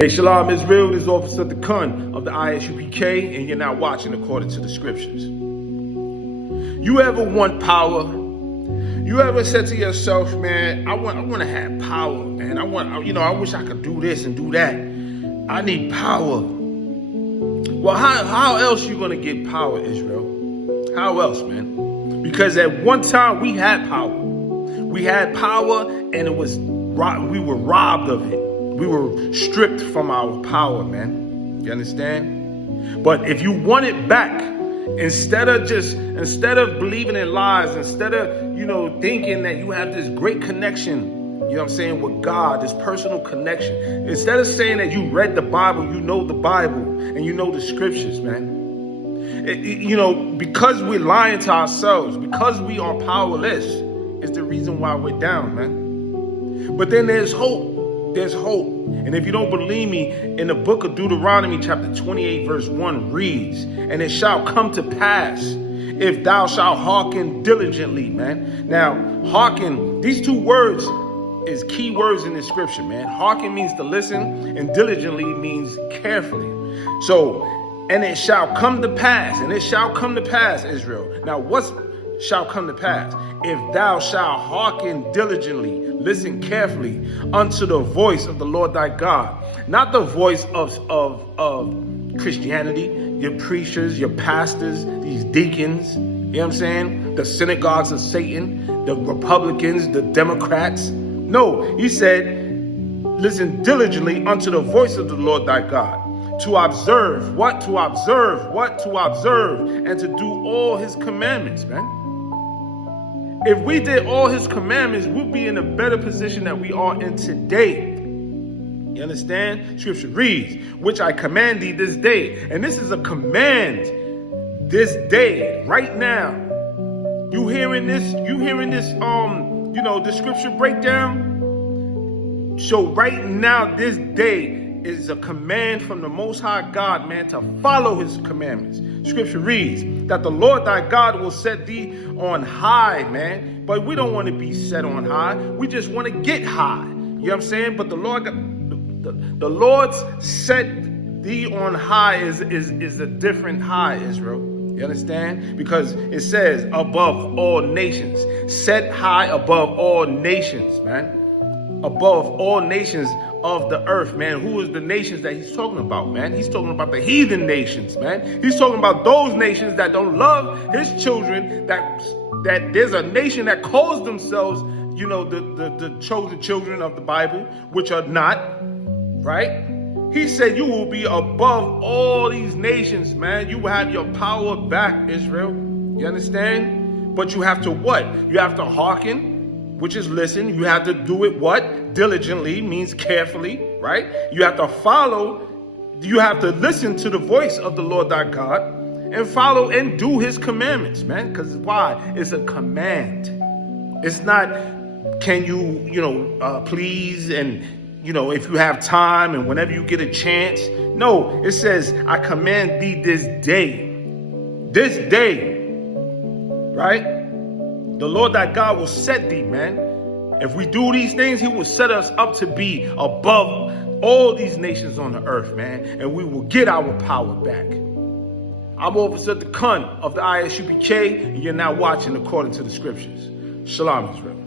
Hey, Shalom Israel, this is Officer the Kun of the ISUPK, and you're now watching according to the scriptures. You ever want power? You ever said to yourself, man, I want to have power, man. I wish I could do this and do that. I need power. Well, how else you gonna get power, Israel? How else, man? Because at one time we had power. We had power, and we were robbed of it. We were stripped from our power, man. You understand? But if you want it back, instead of believing in lies, instead of, thinking that you have this great connection, you know what I'm saying, with God, this personal connection, instead of saying that you read the Bible, you know the Bible, and you know the scriptures, man. Because we're lying to ourselves, because we are powerless, is the reason why we're down, man. But then there's hope. There's hope. And if you don't believe me, in the book of Deuteronomy chapter 28 verse 1 reads, and it shall come to pass if thou shalt hearken diligently, man. Now, hearken, these two words is key words in the scripture, man. Hearken means to listen, and diligently means carefully. So, and it shall come to pass, and it shall come to pass, Israel. Now, what shall come to pass? If thou shalt hearken diligently, listen carefully unto the voice of the Lord thy God, not the voice of Christianity, your preachers, your pastors, these deacons, you know what I'm saying? The synagogues of Satan, the Republicans, the Democrats. No, he said, listen diligently unto the voice of the Lord thy God, to observe, what? To observe, what? To observe, and to do all his commandments, man. If we did all his commandments, we'd be in a better position that we are in today. You understand? Scripture reads, which I command thee this day. And this is a command this day, right now. You hearing this, the scripture breakdown? So right now, this day is a command from the Most High God, man, to follow his commandments. Scripture reads that the Lord thy God will set thee on high, man. But we don't want to be set on high. We just want to get high. You know what I'm saying? But the Lord's set thee on high is a different high, Israel. You understand? Because it says above all nations. Set high above all nations, man. Above all nations of the earth, man. Who is the nations that he's talking about, man? He's talking about the heathen nations, man. He's talking about those nations that don't love his children, that there's a nation that calls themselves, the chosen children of the Bible, which are not, right? He said you will be above all these nations, man. You will have your power back, Israel. You understand? But you have to what? You have to hearken, which is listen. You have to do it what? Diligently means carefully, right? You have to follow. You have to listen to the voice of the Lord thy God and follow and do his commandments, man. Because why? It's a command. It's not, can you, please, and, if you have time and whenever you get a chance. No, it says, I command thee this day, right? The Lord thy God will set thee, man. If we do these things, he will set us up to be above all these nations on the earth, man. And we will get our power back. I'm Officer the Kun of the ISUPK, and you're now watching according to the scriptures. Shalom, Israel.